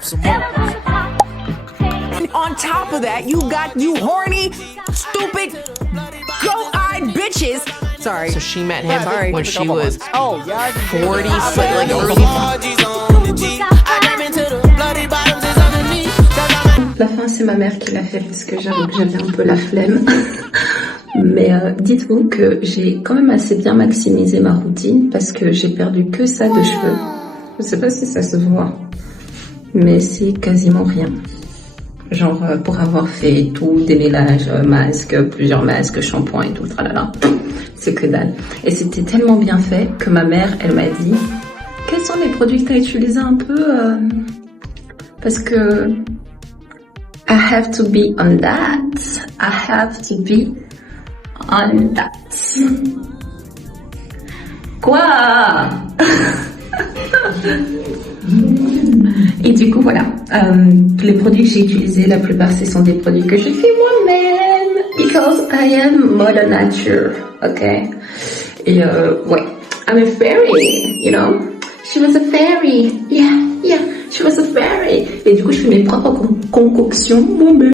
sip some more. On top of that, you got you horny, stupid, goat-eyed bitches. Sorry. So she met him when she was 40, Sweat like early. La fin, c'est ma mère qui l'a fait parce que j'avoue que j'avais un peu la flemme. Mais dites-vous que j'ai quand même assez bien maximisé ma routine parce que j'ai perdu que ça de cheveux. Je sais pas si ça se voit, mais c'est quasiment rien. Genre pour avoir fait tout, démêlage, masque, plusieurs masques, shampoing et tout, tralala. C'est que dalle. Et c'était tellement bien fait que ma mère, elle m'a dit « Quels sont les produits que tu as utilisés un peu parce que I have to be on that. I have to be on that. » Quoi? Et du coup, voilà. Les produits que j'ai utilisés, la plupart, ce sont des produits que j'ai fait moi-même. Because I am Mother Nature. Ok? Et ouais. I'm a fairy, you know? She was a fairy. Yeah, she was a fairy. Et du coup, je fais mes propres concoctions.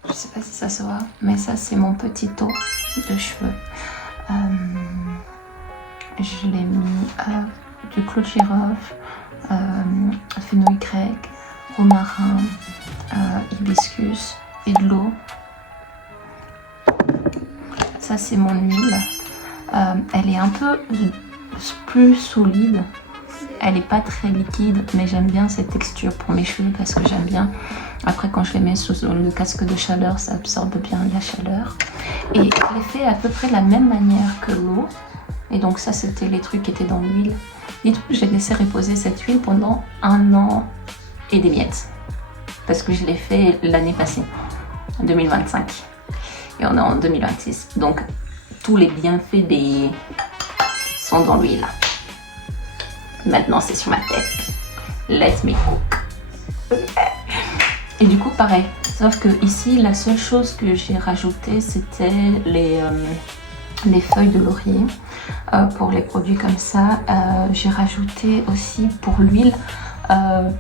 Je sais pas si ça se voit, mais ça, c'est mon petit taux de cheveux. Je l'ai mis du clou de girofle, fenouil grec, romarin, hibiscus et de l'eau. Ça c'est mon huile. Elle est un peu plus solide. Elle n'est pas très liquide, mais j'aime bien cette texture pour mes cheveux parce que j'aime bien. Après, quand je les mets sous le casque de chaleur, ça absorbe bien la chaleur. Et je l'ai fait à peu près de la même manière que l'eau. Et donc ça, c'était les trucs qui étaient dans l'huile. Et tout, j'ai laissé reposer cette huile pendant 1 an et des miettes. Parce que je l'ai fait l'année passée, en 2025. Et on est en 2026. Donc, tous les bienfaits sont dans l'huile. Maintenant, c'est sur ma tête. Let me cook. Et du coup, pareil. Sauf que ici, la seule chose que j'ai rajoutée, c'était les feuilles de laurier. Pour les produits comme ça, j'ai rajouté aussi pour l'huile.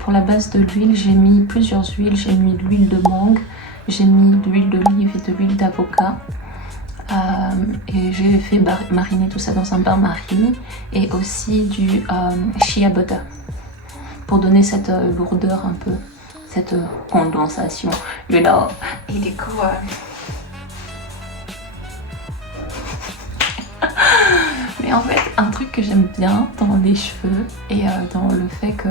Pour la base de l'huile, j'ai mis plusieurs huiles. J'ai mis de l'huile de mangue, j'ai mis de l'huile d'olive et de l'huile d'avocat. Et j'ai fait mariner tout ça dans un bain-marie et aussi du shea butter pour donner cette lourdeur un peu, cette condensation. Et du coup, mais en fait, un truc que j'aime bien dans les cheveux et dans le fait que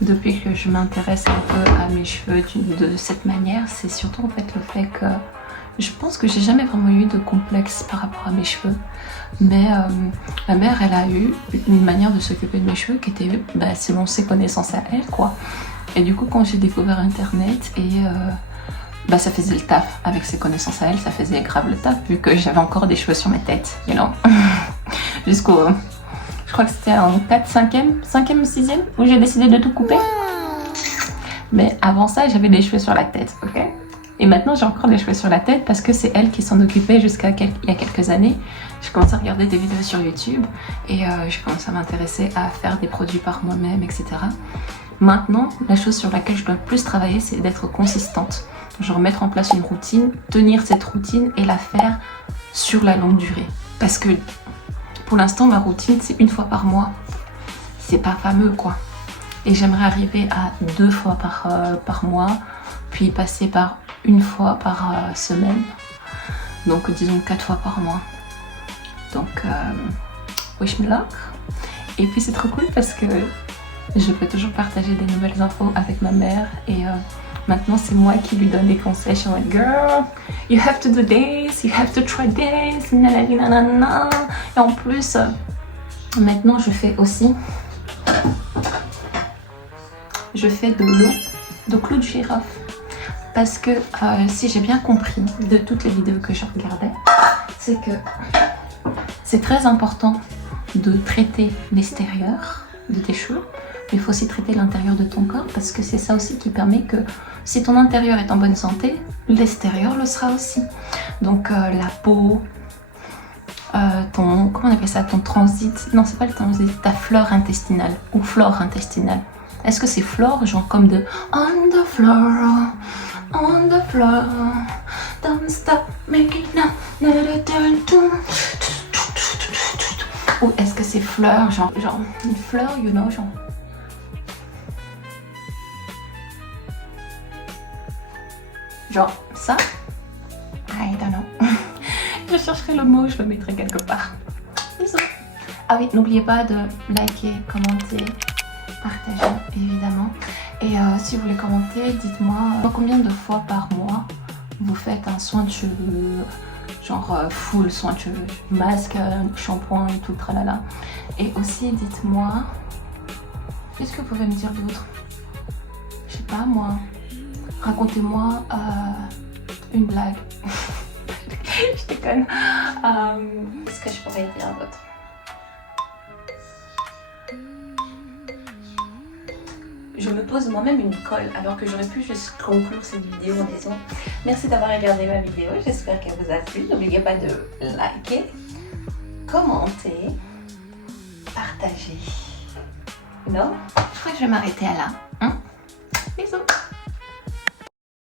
depuis que je m'intéresse un peu à mes cheveux de cette manière, c'est surtout en fait le fait que je pense que j'ai jamais vraiment eu de complexe par rapport à mes cheveux. Mais ma mère, elle a eu une manière de s'occuper de mes cheveux qui était selon ses connaissances à elle, quoi. Et du coup, quand j'ai découvert Internet et ça faisait le taf avec ses connaissances à elle, ça faisait grave le taf vu que j'avais encore des cheveux sur ma tête, you know. Jusqu'au, je crois que c'était en 4, 5e, 6e où j'ai décidé de tout couper. Mais avant ça, j'avais des cheveux sur la tête, ok. Et maintenant, j'ai encore des cheveux sur la tête parce que c'est elle qui s'en occupait jusqu'à il y a quelques années. J'ai commencé à regarder des vidéos sur YouTube et j'ai commencé à m'intéresser à faire des produits par moi-même, etc. Maintenant, la chose sur laquelle je dois plus travailler, c'est d'être consistante. Genre mettre en place une routine, tenir cette routine et la faire sur la longue durée. Parce que pour l'instant, ma routine, c'est 1 fois par mois. C'est pas fameux, quoi. Et j'aimerais arriver à 2 fois par mois, puis passer par 1 fois par semaine. Donc disons 4 fois par mois. Donc wish me luck. Et puis c'est trop cool parce que je peux toujours partager des nouvelles infos avec ma mère et maintenant c'est moi qui lui donne des conseils. Je suis en mode girl, you have to do this, you have to try this, nanana. Et en plus maintenant je fais aussi de l'eau, de clou de girofle. Parce que si j'ai bien compris de toutes les vidéos que je regardais, c'est que c'est très important de traiter l'extérieur de tes cheveux, mais il faut aussi traiter l'intérieur de ton corps parce que c'est ça aussi qui permet que si ton intérieur est en bonne santé, l'extérieur le sera aussi. Donc la peau, comment on appelle ça, ton transit, non c'est pas le transit, ta flore intestinale ou flore intestinale. Est-ce que c'est floor, genre comme de on the floor, don't stop making now, ou est-ce que c'est fleur, genre une fleur, you know, genre ça? I don't know. Je chercherai le mot, je le mettrai quelque part. Bisous. Ah oui, n'oubliez pas de liker, commenter, partager évidemment. Et si vous voulez commenter, dites-moi combien de fois par mois vous faites un soin de cheveux, genre full soin de cheveux, masque, shampoing et tout, tralala. Et aussi dites-moi, qu'est-ce que vous pouvez me dire d'autre? Je sais pas moi, racontez-moi une blague. Je déconne. Qu'est-ce que je pourrais dire d'autre? Je me pose moi-même une colle alors que j'aurais pu juste conclure cette vidéo en disant merci d'avoir regardé ma vidéo, j'espère qu'elle vous a plu. N'oubliez pas de liker, commenter, partager. Non? Je crois que je vais m'arrêter à là. Bisous!